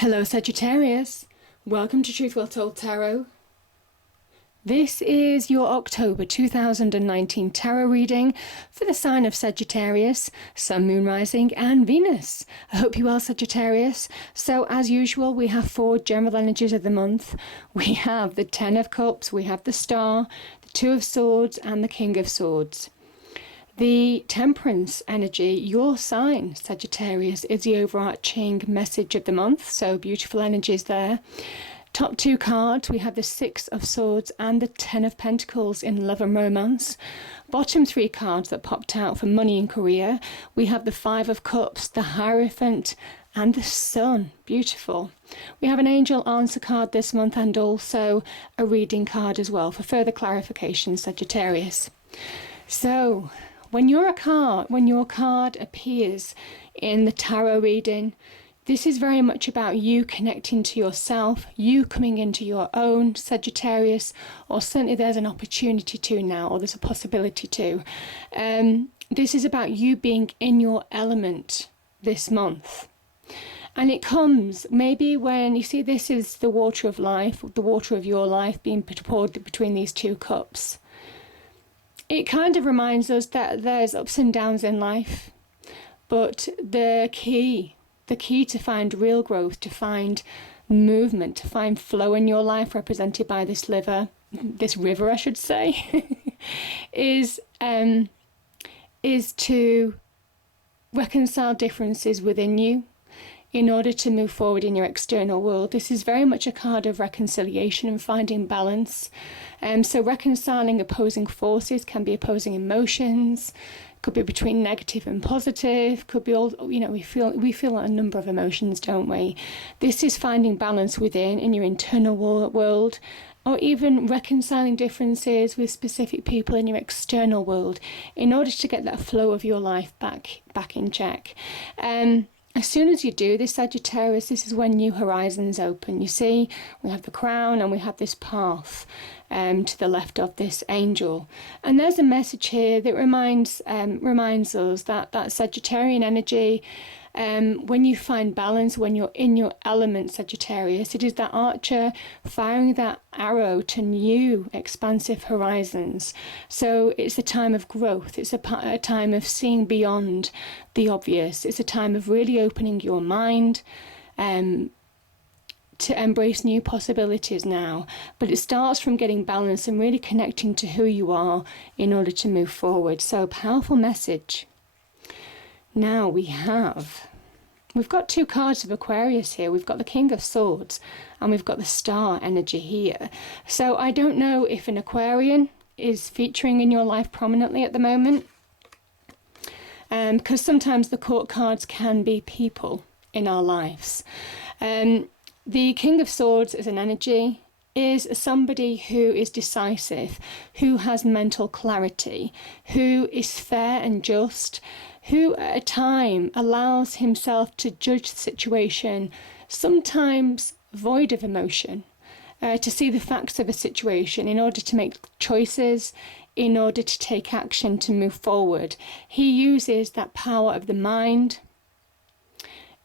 Hello Sagittarius, welcome to Truth Well Told Tarot. This is your October 2019 tarot reading for the sign of Sagittarius, Sun, Moon, Rising and Venus. I hope you're well, Sagittarius. So as usual, we have 4 general energies of the month. We have the 10 of Cups, we have the Star, the 2 of Swords and the King of Swords. The Temperance energy, your sign, Sagittarius, is the overarching message of the month. So beautiful energies there. Top 2 cards, we have the 6 of Swords and the 10 of Pentacles in love and romance. Bottom 3 cards that popped out for money and career, we have the 5 of Cups, the Hierophant and the Sun. Beautiful. We have an angel answer card this month and also a reading card as well for further clarification, Sagittarius. So when your card appears in the tarot reading, this is very much about you connecting to yourself, you coming into your own, Sagittarius, or certainly there's an opportunity to now, or there's a possibility to. This is about you being in your element this month. And it comes maybe when you see this is the water of life, the water of your life being poured between these 2 cups. It kind of reminds us that there's ups and downs in life, but the key to find real growth, to find movement, to find flow in your life, represented by this river, I should say, is to reconcile differences within you in order to move forward in your external world. This is very much a card of reconciliation and finding balance. So reconciling opposing forces, can be opposing emotions, could be between negative and positive, could be all, we feel a number of emotions, don't we? This is finding balance within, in your internal world, or even reconciling differences with specific people in your external world in order to get that flow of your life back in check. As soon as you do this, Sagittarius, this is when new horizons open. You see, we have the crown and we have this path to the left of this angel. And there's a message here that reminds us that Sagittarian energy, when you find balance, when you're in your element, Sagittarius, it is that archer firing that arrow to new expansive horizons. So it's a time of growth. It's a time of seeing beyond the obvious. It's a time of really opening your mind to embrace new possibilities now. But it starts from getting balance and really connecting to who you are in order to move forward. So powerful message. Now we've got 2 cards of Aquarius here. We've got the King of Swords and we've got the Star energy here. So I don't know if an Aquarian is featuring in your life prominently at the moment, because sometimes the court cards can be people in our lives. The King of Swords as an energy is somebody who is decisive, who has mental clarity, who is fair and just, who at a time allows himself to judge the situation, sometimes void of emotion, to see the facts of a situation in order to make choices, in order to take action, to move forward. He uses that power of the mind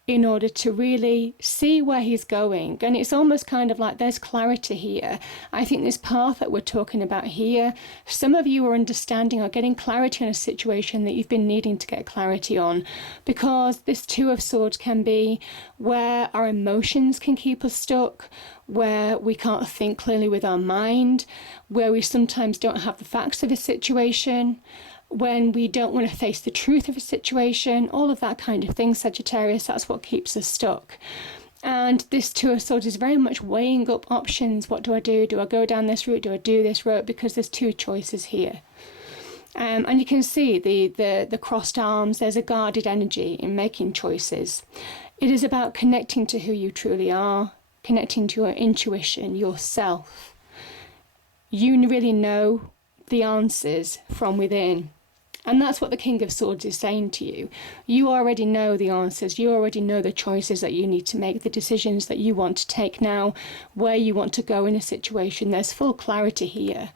in order to really see where he's going. And it's almost kind of like there's clarity here. I think this path that we're talking about here, some of you are understanding or getting clarity on a situation that you've been needing to get clarity on, because this 2 of Swords can be where our emotions can keep us stuck, where we can't think clearly with our mind, where we sometimes don't have the facts of a situation, when we don't want to face the truth of a situation, all of that kind of thing, Sagittarius, that's what keeps us stuck. And this 2 of Swords is very much weighing up options. What do I do? Do I go down this route? Do I do this route? Because there's 2 choices here. And you can see the crossed arms. There's a guarded energy in making choices. It is about connecting to who you truly are, connecting to your intuition, yourself. You really know the answers from within. And that's what the King of Swords is saying to you. You already know the answers. You already know the choices that you need to make, the decisions that you want to take now, where you want to go in a situation. There's full clarity here.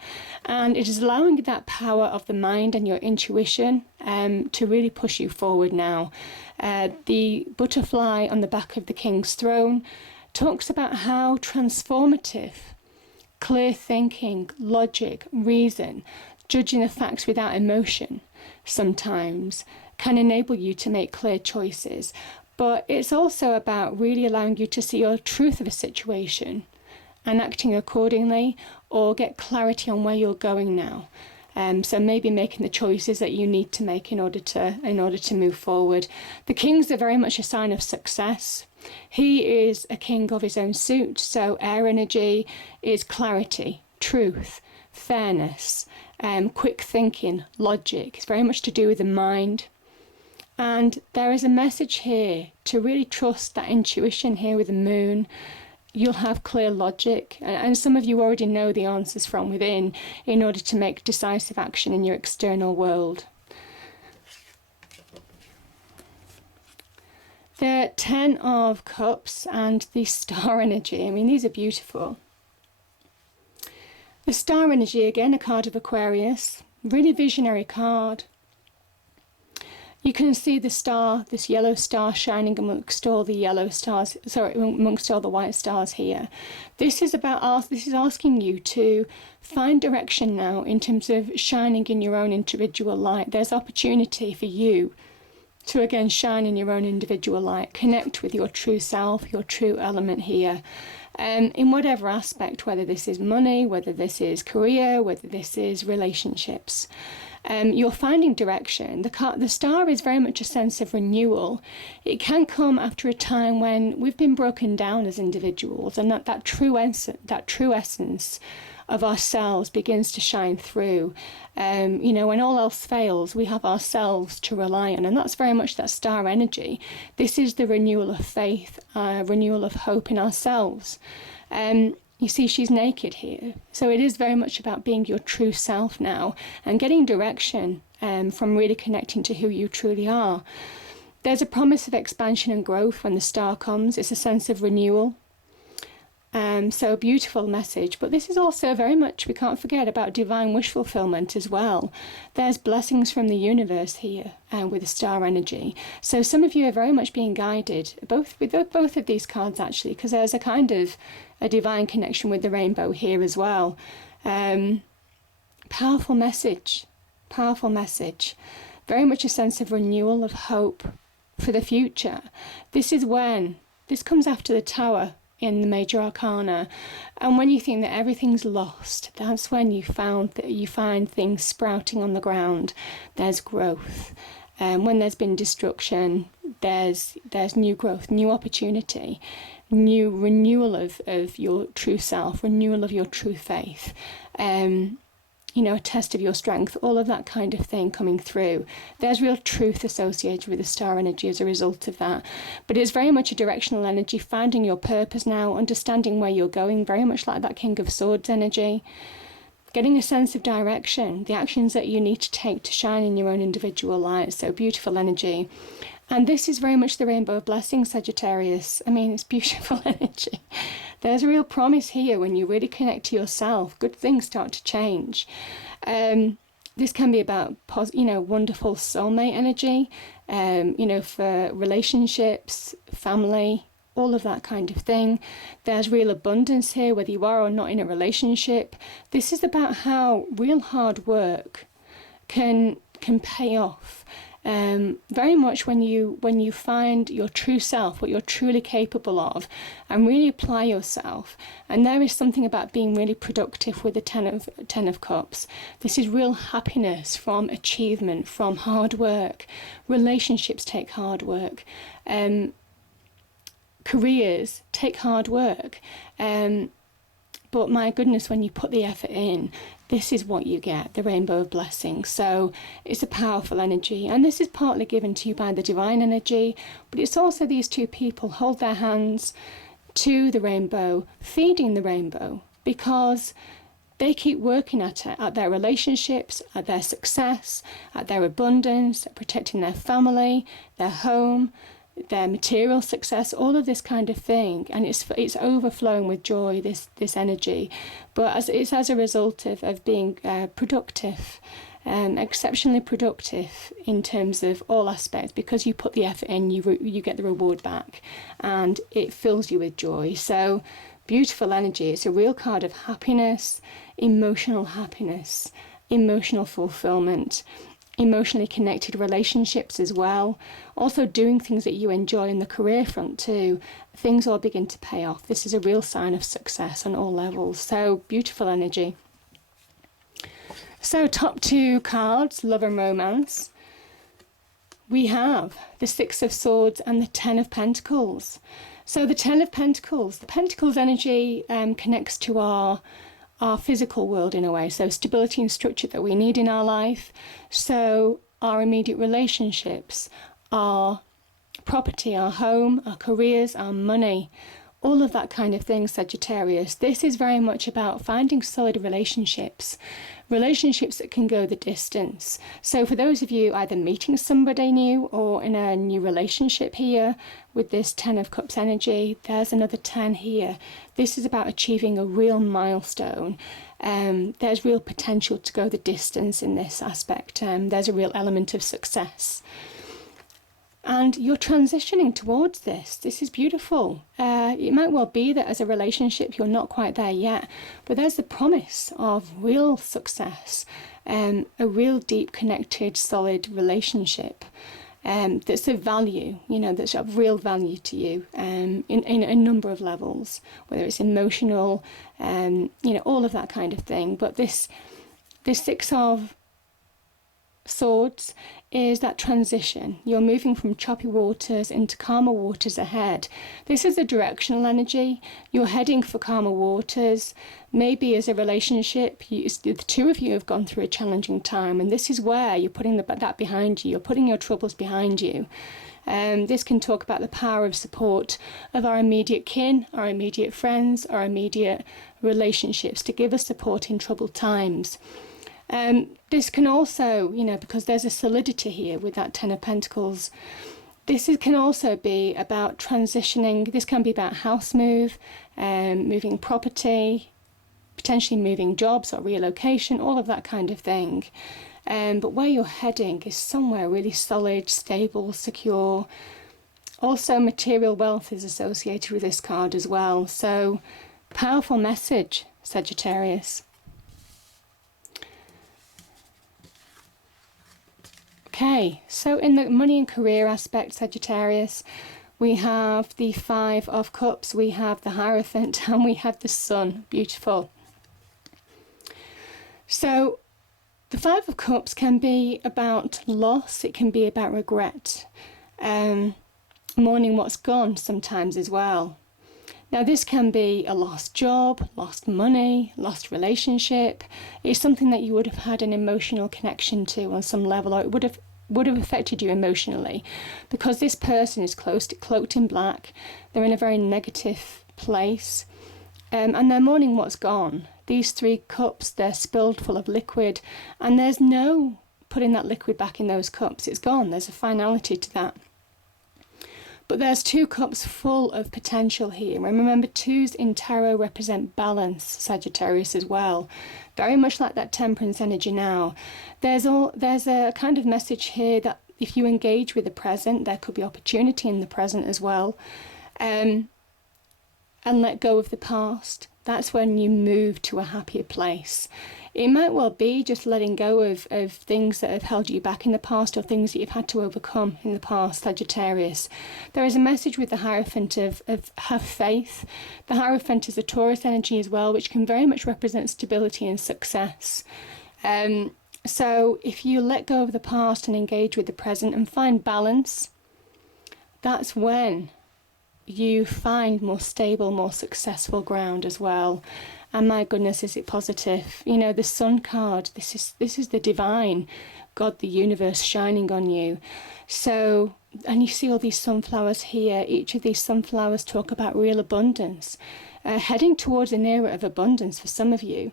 And it is allowing that power of the mind and your intuition to really push you forward now. The butterfly on the back of the King's throne talks about how transformative clear thinking, logic, reason, judging the facts without emotion sometimes can enable you to make clear choices. But it's also about really allowing you to see your truth of a situation and acting accordingly, or get clarity on where you're going now. So maybe making the choices that you need to make in order to move forward. The Kings are very much a sign of success. He is a king of his own suit, so air energy is clarity, truth, fairness, quick thinking, logic. It's very much to do with the mind. And there is a message here to really trust that intuition here with the moon. You'll have clear logic, and some of you already know the answers from within in order to make decisive action in your external world. The Ten of Cups and the Star Energy. I mean, these are beautiful. The Star Energy, again, a card of Aquarius. Really visionary card. You can see the star, this yellow star shining amongst all the yellow stars, amongst all the white stars here. This is asking you to find direction now in terms of shining in your own individual light. There's opportunity for you to again shine in your own individual light, connect with your true self, your true element here. In whatever aspect, whether this is money, whether this is career, whether this is relationships. You're finding direction. The star is very much a sense of renewal. It can come after a time when we've been broken down as individuals, and that true essence of ourselves begins to shine through. When all else fails, we have ourselves to rely on, and that's very much that star energy. This is the renewal of faith, renewal of hope in ourselves. You see, she's naked here. So it is very much about being your true self now and getting direction from really connecting to who you truly are. There's a promise of expansion and growth when the star comes. It's a sense of renewal. So a beautiful message. But this is also very much, we can't forget about divine wish fulfillment as well. There's blessings from the universe here with the star energy. So some of you are very much being guided, both of these cards actually, because there's a kind of a divine connection with the rainbow here as well. Powerful message. Very much a sense of renewal, of hope for the future. This comes after the Tower in the major arcana, and when you think that everything's lost, that's when you find things sprouting on the ground. There's growth. When there's been destruction, there's new growth, new opportunity, new renewal of your true self, renewal of your true faith, a test of your strength, all of that kind of thing coming through. There's real truth associated with the star energy as a result of that. But it's very much a directional energy, finding your purpose now, understanding where you're going, very much like that King of Swords energy. Getting a sense of direction, the actions that you need to take to shine in your own individual light. So beautiful energy. And this is very much the rainbow of blessings, Sagittarius. I mean, it's beautiful energy. There's a real promise here when you really connect to yourself. Good things start to change. This can be about, wonderful soulmate energy, for relationships, family, all of that kind of thing. There's real abundance here, whether you are or not in a relationship. This is about how real hard work can pay off. Very much when you find your true self, what you're truly capable of, and really apply yourself. And there is something about being really productive with the Ten of Cups. This is real happiness from achievement, from hard work. Relationships take hard work. Careers take hard work. But my goodness, when you put the effort in, this is what you get, the rainbow of blessings. So it's a powerful energy. And this is partly given to you by the divine energy, but it's also these two people hold their hands to the rainbow, feeding the rainbow, because they keep working at it, at their relationships, at their success, at their abundance, at protecting their family, their home, their material success, all of this kind of thing. And it's overflowing with joy, this energy. But it's as a result of being productive, exceptionally productive in terms of all aspects, because you put the effort in, you get the reward back, and it fills you with joy. So beautiful energy. It's a real card of happiness, emotional fulfillment, emotionally connected relationships as well. Also doing things that you enjoy in the career front too. Things all begin to pay off. This is a real sign of success on all levels. So beautiful energy. So top two cards, love and romance. We have the Six of Swords and the Ten of Pentacles. So the Ten of Pentacles, the Pentacles energy connects to our physical world in a way. So stability and structure that we need in our life. So our immediate relationships, our property, our home, our careers, our money, all of that kind of thing, Sagittarius. This is very much about finding solid relationships that can go the distance. So for those of you either meeting somebody new or in a new relationship here with this Ten of Cups energy, there's another 10 here. This is about achieving a real milestone. There's real potential to go the distance in this aspect. There's a real element of success. And you're transitioning towards this. This is beautiful. It might well be that as a relationship you're not quite there yet, but there's the promise of real success, a real deep connected solid relationship that's of value, that's of real value to you in a number of levels, whether it's emotional, all of that kind of thing. But this Six of Swords is that transition. You're moving from choppy waters into calmer waters ahead. This is a directional energy. You're heading for calmer waters. Maybe as a relationship, the two of you have gone through a challenging time, and this is where you're putting that behind you. You're putting your troubles behind you. This can talk about the power of support of our immediate kin, our immediate friends, our immediate relationships to give us support in troubled times. This can also, because there's a solidity here with that Ten of Pentacles, can also be about transitioning. This can be about house move, moving property, potentially moving jobs or relocation, all of that kind of thing. But where you're heading is somewhere really solid, stable, secure. Also, material wealth is associated with this card as well. So, powerful message, Sagittarius. Okay, so in the money and career aspect, Sagittarius, we have the Five of Cups, we have the Hierophant, and we have the Sun. Beautiful. So the Five of Cups can be about loss, it can be about regret, mourning what's gone sometimes as well. Now this can be a lost job, lost money, lost relationship. It's something that you would have had an emotional connection to on some level, or it would have affected you emotionally, because this person is cloaked in black. They're in a very negative place, and they're mourning what's gone. These 3 cups, they're spilled full of liquid, and there's no putting that liquid back in those cups. It's gone. There's a finality to that. But there's 2 cups full of potential here. And remember, 2s in tarot represent balance, Sagittarius, as well. Very much like that Temperance energy now. There's a kind of message here that if you engage with the present, there could be opportunity in the present as well. And let go of the past. That's when you move to a happier place. It might well be just letting go of things that have held you back in the past, or things that you've had to overcome in the past, Sagittarius. There is a message with the Hierophant of have faith. The Hierophant is a Taurus energy as well, which can very much represent stability and success. So if you let go of the past and engage with the present and find balance, that's when you find more stable, more successful ground as well. And my goodness, is it positive? The Sun card, this is the divine, God, the universe shining on you. So, and you see all these sunflowers here. Each of these sunflowers talk about real abundance, heading towards an era of abundance for some of you.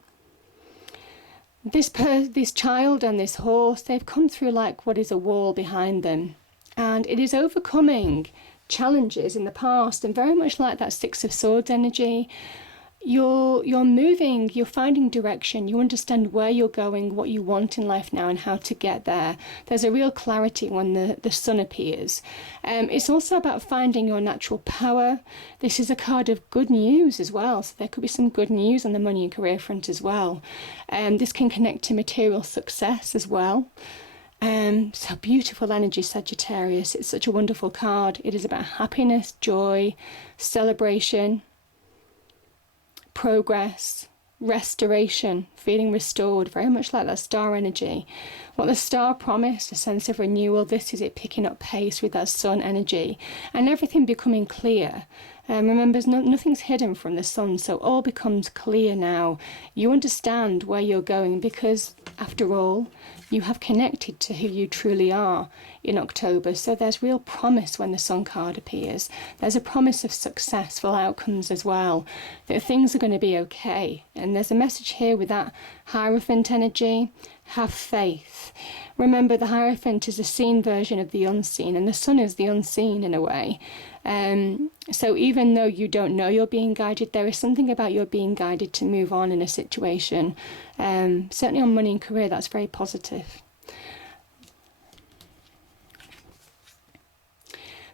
This child and this horse, they've come through like what is a wall behind them. And it is overcoming challenges in the past, and very much like that Six of Swords energy. You're moving, you're finding direction, you understand where you're going, what you want in life now and how to get there. There's a real clarity when the sun appears. It's also about finding your natural power. This is a card of good news as well, so there could be some good news on the money and career front as well. This can connect to material success as well. So beautiful energy, Sagittarius. It's such a wonderful card. It is about happiness, joy, celebration, progress, restoration, feeling restored, very much like that star energy. What the star promised, a sense of renewal, this is it picking up pace with that sun energy and everything becoming clear. Remember, nothing's hidden from the sun, so all becomes clear now. You understand where you're going because, after all, you have connected to who you truly are in October. So there's real promise when the sun card appears. There's a promise of successful outcomes as well, that things are going to be okay. And there's a message here with that Hierophant energy. Have faith. Remember, the Hierophant is a seen version of the unseen, and the sun is the unseen in a way. So even though you don't know you're being guided, there is something about you're being guided to move on in a situation. Certainly on money and career, that's very positive.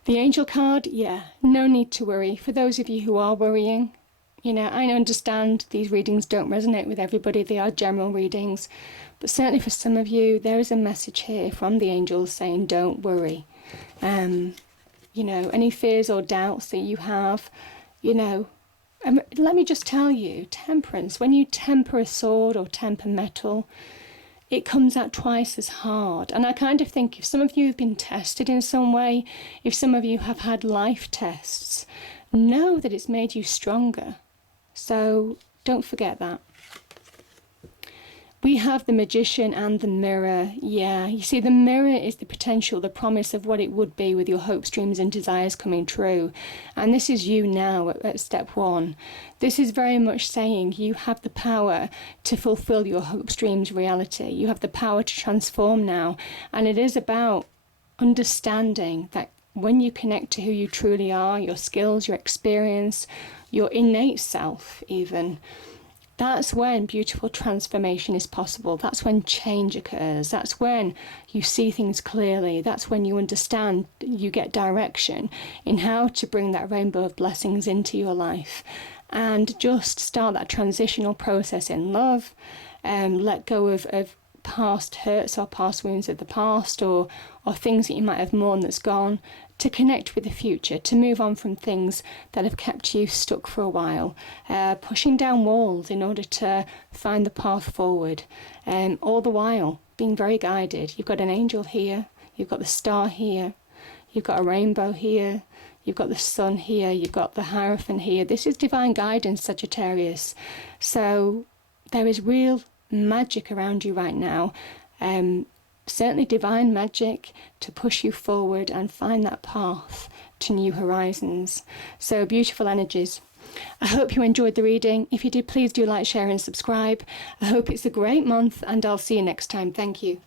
The Angel card, yeah, no need to worry. For those of you who are worrying, you know, I understand these readings don't resonate with everybody. They are general readings. But certainly for some of you, there is a message here from the angels saying, don't worry. You know, any fears or doubts that you have, you know, let me just tell you, temperance, when you temper a sword or temper metal, it comes out twice as hard. And I kind of think if some of you have been tested in some way, if some of you have had life tests, know that it's made you stronger. So don't forget that. We have the Magician and the Mirror. Yeah, you see, the mirror is the potential, the promise of what it would be with your hopes, dreams and desires coming true. And this is you now at step one. This is very much saying you have the power to fulfill your hopes, dreams, reality. You have the power to transform now. And it is about understanding that when you connect to who you truly are, your skills, your experience, your innate self even, that's when beautiful transformation is possible. That's when change occurs. That's when you see things clearly. That's when you understand, you get direction in how to bring that rainbow of blessings into your life. And just start that transitional process in love. Let go of past hurts or past wounds of the past, or things that you might have mourned that's gone, to connect with the future, to move on from things that have kept you stuck for a while, pushing down walls in order to find the path forward, all the while being very guided. You've got an angel here, you've got the star here, you've got a rainbow here, you've got the sun here, you've got the Hierophant here. This is divine guidance, Sagittarius. So there is real magic around you right now. Certainly divine magic to push you forward and find that path to new horizons. So beautiful energies. I hope you enjoyed the reading. If you did, please do like, share and subscribe. I hope it's a great month and I'll see you next time. Thank you.